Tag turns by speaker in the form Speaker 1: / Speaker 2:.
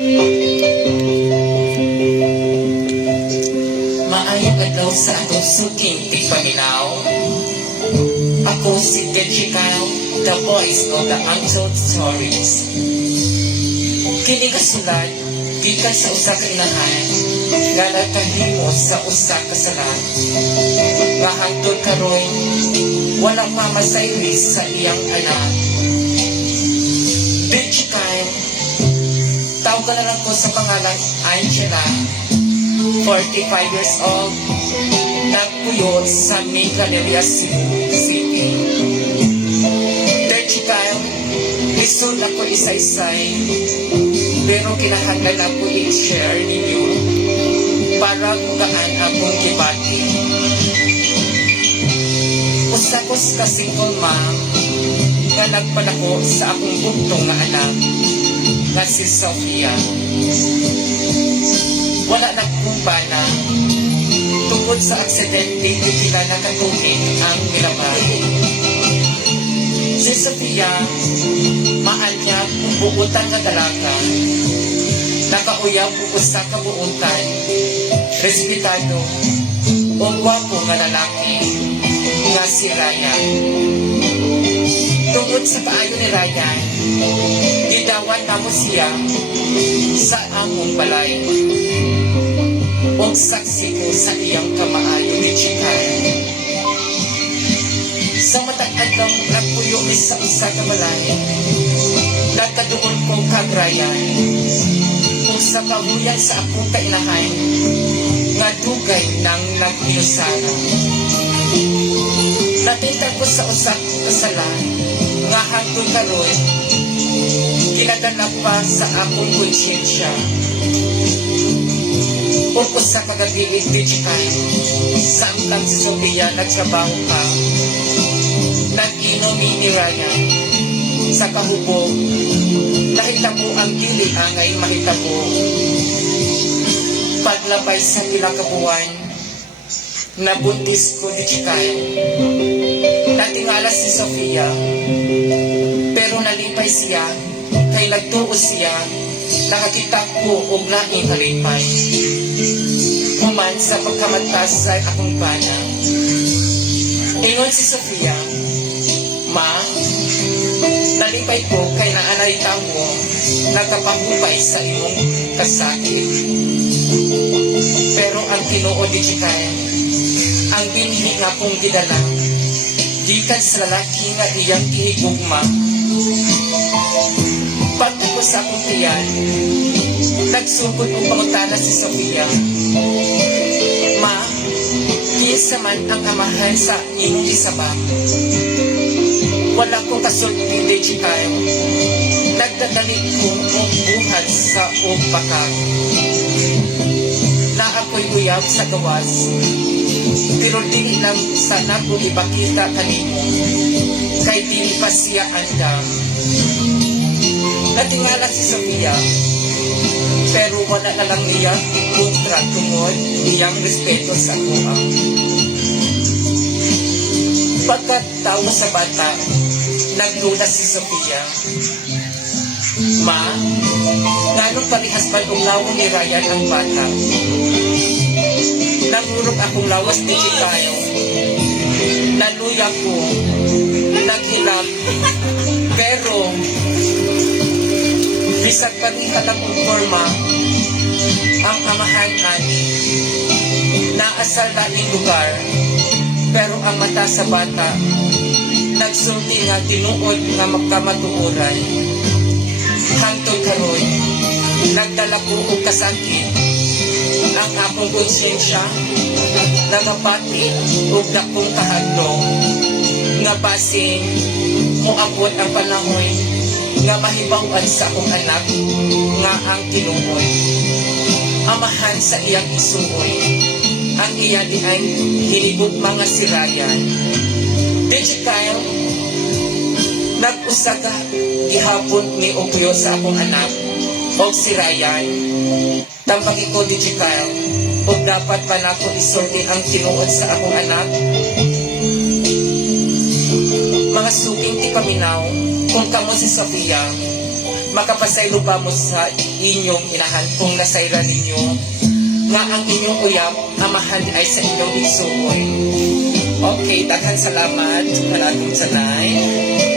Speaker 1: Maayong adlaw sa atong suking tigpaminaw. Ako si Gachikaw, the voice of the untold stories. Kini kasulat, gikan sa usa ka inahan, nga nagkahimo sa usa ka salat. Nga hangtod karon, wala pa masayri sa iyang anak. Gachikaw, tawag ka na lang ko sa pangalan Angela, 45 years old, nagpuyo sa Miguelelia City. Technical, lisod ako isa-isay, pero kinahanglan ako i-share ninyo para mugaan akong gibati. Usakos ka single mom, nga nagpanako sa akong buktong nga anak, nga si Sofia wala nagkumpana tungkol sa aksidente di sila nakatungin ang nilabay. Si Sofia, maan niya bubuutan na dalaga, nakauyab o usa ka buutan, respetado, o gwapo nga lalaki, nga si Ryan. Tungkol sa paayo ni Ryan, gidawat namo siya sa among balay o saksi ko sa iyang kamaayo ni Chikay. Sa matag adlaw nagpuyo sa usa ka balay. Nagkaduol ko kagrayan. Kung sa kahuyan sa akong kailahan, nga dugay nang nagpiyosano. Nakita ko sa usa ka sala, nga hangtod karon, kinadala pa sa akong konsyensya o sa kagabi digital samtang si Sophia nagtrabaho ka. Nag-inom ni Ryan sa kahubo nahitabo ang gili angay mahitabo paglabay sa pinakabuwan nabuntis ko digital natingala si nalipay siya kay nagtuo siya nakakita ko og laing kalipay human sa pagkamatas sa akong bana. Ingon si Sofia, Ma, nalipay ko kay naanay mo nagkapahupay sa imong kasakit. Pero ang tinoo digital, ang binhi nga kong gidala, gikan sa lalaki nga iyang kihigugma. Pagko sa akong tiyan, nagsugod og pangutana si Sofia. Ma, kisa man ang amahan sa imong isaba. Wala kong kasulti digital. Nagdadali ko og buhat sa bakag. Na uyab sa gawas. Pero di lang sana ko ipakita kanimo. Kay dili pa siya andam. Natingala si Sofia pero wala na lang niya kontra tungod iyang respeto sa kuha. Pagkatawa sa bata, naglula si Sofia. Ma, ganong parehas ba kung lawang ni Ryan ang bata? Nangurog akong lawas ni Chikayo. Naluya ko, naghilap, pero bisag parihan ang forma ang amahan ani naasal na ni lugar pero ang mata sa bata nagsulti nga tinuod nga magkamatuoran hangtod karon nagdala ko og kasakit ang akong konsensya nagapati og dakong nga basin moabot ang panahon nga mahibawan sa akong anak nga ang tinuod. Amahan sa iyang isuoy. Ang iya di ay mga sirayan. Digital, nag-usaga gihapon ni Opuyo sa akong anak o si Ryan. Tambaki ko digital o dapat pa na ko isulti ang tinuod sa akong anak mga suking ti paminaw kung kamo si Sofia makapasaylo ba mo sa inyong inahan kung nasayra ninyo nga ang inyong uyab amahan ay sa inyong igsuoy. Okay, daghan salamat. Maraming sanay.